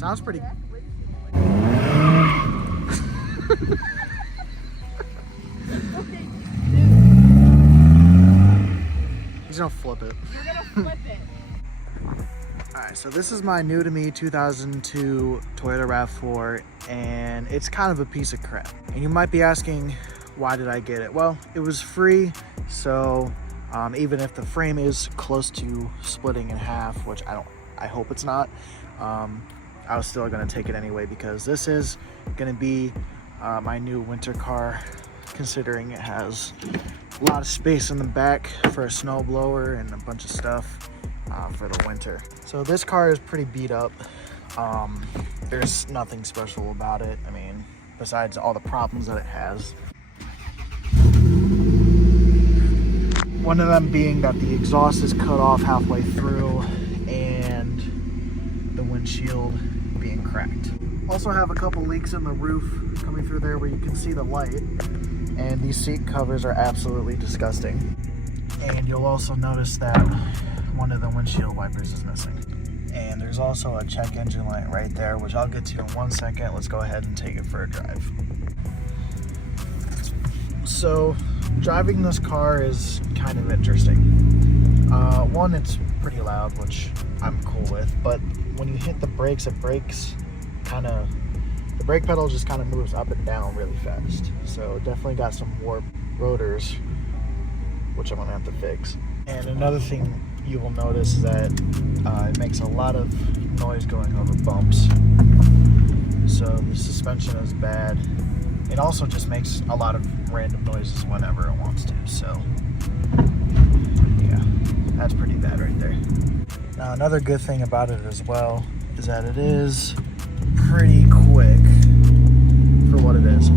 Sounds pretty. He's gonna flip it. You're gonna flip it. Alright, so this is my new to me 2002 Toyota RAV4, and it's kind of a piece of crap. And you might be asking, why did I get it? Well, it was free, so even if the frame is close to splitting in half, which I hope it's not, I was still gonna take it anyway because this is gonna be my new winter car, considering it has a lot of space in the back for a snowblower and a bunch of stuff for the winter. So this car is pretty beat up. There's nothing special about it. I mean, besides all the problems that it has. One of them being that the exhaust is cut off halfway through and the windshield being cracked. Also have a couple leaks in the roof coming through there where you can see the light. And these seat covers are absolutely disgusting. And you'll also notice that one of the windshield wipers is missing. And there's also a check engine light right there, which I'll get to in 1 second. Let's go ahead and take it for a drive. So driving this car is kind of interesting. One, it's pretty loud, which I'm cool with, but when you hit the brakes, it brakes the brake pedal just kind of moves up and down really fast. So definitely got some warped rotors, which I'm gonna have to fix. And another thing you will notice is that it makes a lot of noise going over bumps. So the suspension is bad. It also just makes a lot of random noises whenever it wants to. So yeah, that's pretty bad right there. Now another good thing about it as well is that it is pretty quick for what it is.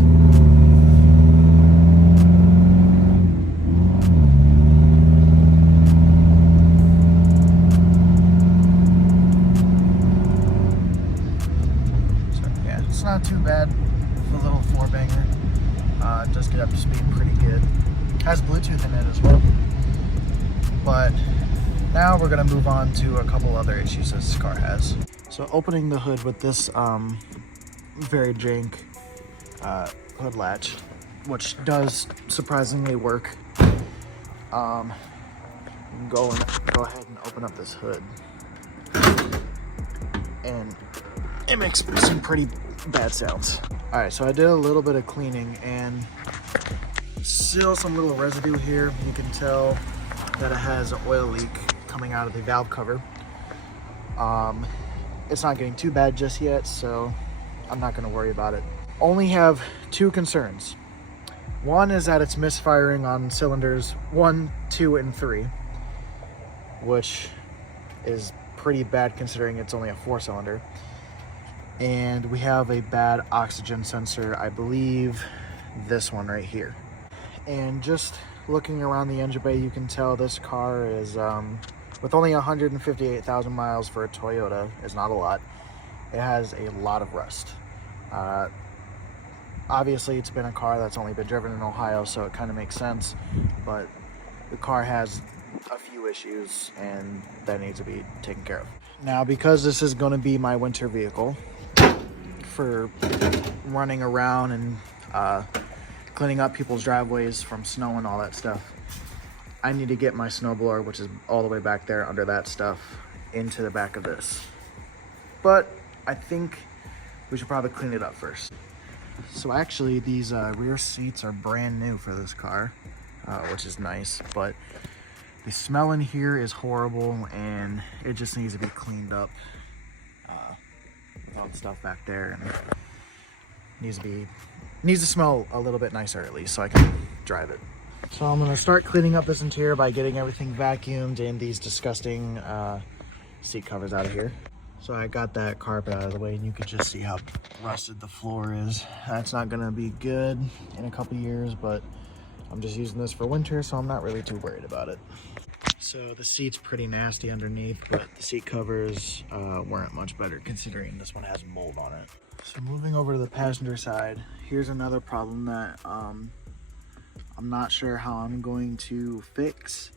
Not too bad for a little four banger. It does get up to speed pretty good. Has Bluetooth in it as well. But now we're gonna move on to a couple other issues this car has. So opening the hood with this very jank hood latch, which does surprisingly work. You can go ahead and open up this hood, and it makes some pretty bad sounds. All right, so I did a little bit of cleaning and still some little residue here. You can tell that it has an oil leak coming out of the valve cover. It's not getting too bad just yet, so I'm not gonna worry about it. Only have two concerns. One is that it's misfiring on cylinders 1, 2, and 3, which is pretty bad considering it's only a 4-cylinder. And we have a bad oxygen sensor, I believe this one right here. And just looking around the engine bay, you can tell this car is, with only 158,000 miles for a Toyota, is not a lot. It has a lot of rust. Obviously, it's been a car that's only been driven in Ohio, so it kind of makes sense. But the car has a few issues, and that needs to be taken care of. Now, because this is going to be my winter vehicle, for running around and cleaning up people's driveways from snow and all that stuff, I need to get my snowblower, which is all the way back there under that stuff, into the back of this. But I think we should probably clean it up first. So actually these rear seats are brand new for this car, which is nice, but the smell in here is horrible and it just needs to be cleaned up. All the stuff back there, and it needs to smell a little bit nicer at least so I can drive it. So I'm gonna start cleaning up this interior by getting everything vacuumed and these disgusting seat covers out of here. So I got that carpet out of the way and you can just see how rusted the floor is. That's not gonna be good in a couple years, but I'm just using this for winter, so I'm not really too worried about it. So the seat's pretty nasty underneath, but the seat covers weren't much better considering this one has mold on it. So moving over to the passenger side, here's another problem that I'm not sure how I'm going to fix,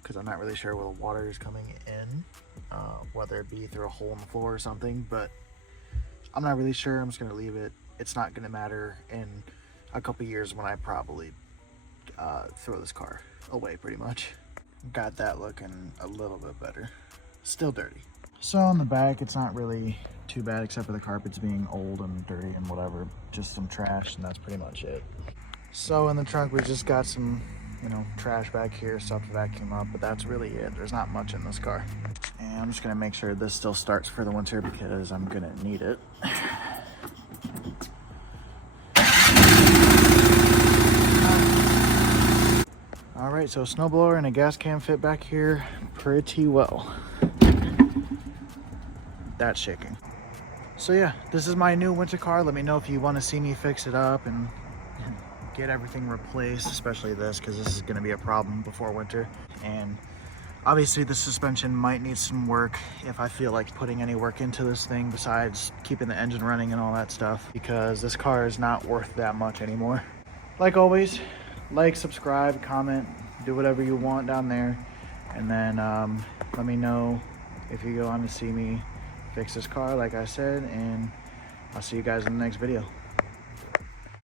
because I'm not really sure where the water is coming in, whether it be through a hole in the floor or something, but I'm not really sure. I'm just gonna leave it. It's not gonna matter in a couple years when I probably throw this car away pretty much. Got that looking a little bit better. Still dirty. So on the back, it's not really too bad except for the carpets being old and dirty and whatever. Just some trash, and that's pretty much it. So in the trunk, we just got some, you know, trash back here, stuff to vacuum up, but that's really it. There's not much in this car. And I'm just gonna make sure this still starts for the winter because I'm gonna need it. All right, so a snowblower and a gas can fit back here pretty well. That's shaking. So yeah, this is my new winter car. Let me know if you want to see me fix it up and get everything replaced, especially this, because this is going to be a problem before winter. And obviously the suspension might need some work if I feel like putting any work into this thing besides keeping the engine running and all that stuff, because this car is not worth that much anymore. Like always, like, subscribe, comment, do whatever you want down there, and then let me know if you go on to see me fix this car like I said, and I'll see you guys in the next video.